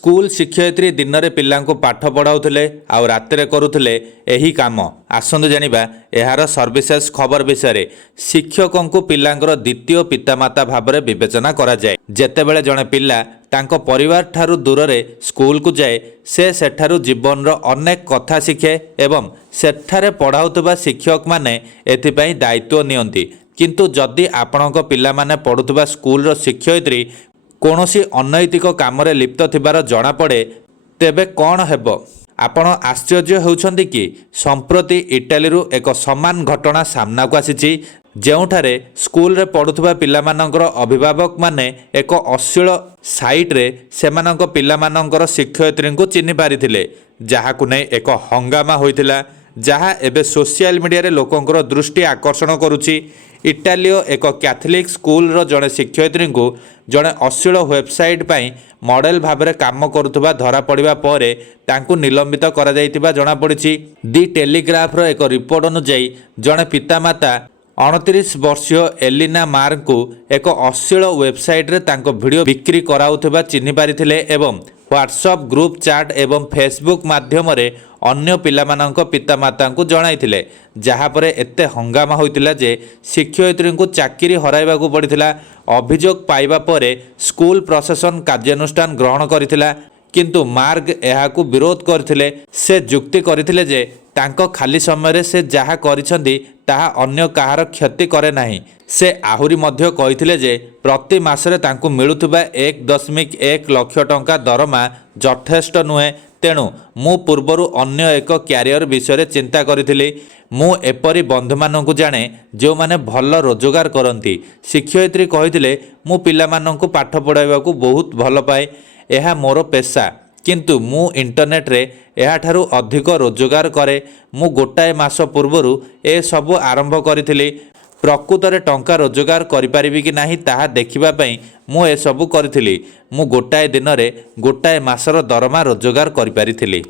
School शिक्षयित्री दिन में पिला पाठ पढ़ाऊले आउ रातिर करुले यही कम। आसतु जानिबा यार सर्विसेस खबर विषय। शिक्षकों को पिलांकर द्वितीय पितामाता भाव में विवेचना करा जाए। जेतेबेले जड़े पिला तांको परिवार ठारू दूर रे स्कूल को जाए से सेठारू जीवन रो अनेक कथा शिखे एवं सेठारे पढ़ाउतबा शिक्षक माने एथिपाई दायित्व नियंती। किंतु जदि आपणक पिला माने पढ़ुतबा स्कूल रो शिक्षयित्री कौनसी अनैतिक काम लिप्त थिबार जना पड़े तेबे कौन हेबो? आपण आश्चर्य होउछंती कि संप्रति इटाली एक समान घटना सामना को आसीछि जेउठारे स्कूल रे पढ़ुथबा पिलामानंकर अभिभावक माने एक अश्लील साइट रे सेमानंक पिलामानंकर शिक्षयित्री को चिन्हि पारिथिले, जाहाकु नै एक हंगामा होइथिला, जहाँ एबे सोशल मीडिया रे लोकंकर दृष्टि आकर्षण करुछि। इटालीय एक कैथोलिक स्कूल रो जड़े शिक्षयित्री को जड़े अश्लील वेबसाइट पाई मॉडल भाव में काम करुवा धरा पड़ा पर तांकु निलंबित करा जायतिबा जणा पड़िछि। दि टेलीग्राफ रो एक रिपोर्ट अनुसार जड़े पितामाता 29 वर्षीय एलिना मार को एक अश्लील वेबसाइट रे तांको वीडियो बिक्री कराउथबा चिन्हि पारिथिले एवं व्हाट्सएप ग्रुप चैट एवं फेसबुक माध्यम रे अन्य पिलामानंक पितामाता को जणाइथिले, जहाँ पर एते हंगामा होइतिला जे शिक्षयित्री को चाकरी हराइबा को पड़िथिला। अभियोग पाइबा परे स्कूल प्रशासन कार्यानुष्ठान ग्रहण करथिला, किंतु मार्ग एहाकू विरोध करथिले। से जुक्ति करथिले जे तांको खाली समय रे से जहाँ करिसंती ताहा अन्य काहार क्षति करे नाही। से आहुरी मध्य कहिथिले जे प्रति मासरे तांको मिलुथबा 1.1 लाख टंका दरमा यथेष्ट नुहे। तेणु मु पूर्वरु अन्य एक क्यारियर विषय चिंता करिथिली। मु एपरी बंधु मानकु जाने जो माने भल रोजगार करती। शिक्षयित्री कहिथिले मु पिलामानंकु पाठ पढ़ाइबाकू बहुत भल पाए, यह मोर पेशा, किंतु मु इंटरनेट रे यह ठारू अधिक रोजगार करे। मु गोटाए मास पूर्वरु ए सबु आरंभ करिथिली। प्रकृत रे टंका रोजगार करिपारिबि कि नाही ताहा देखिबा पई मु ए सबु करिथिली। मु गोटाए दिन रे गोटाए मासर दरमा रोजगार करिपारिथिली।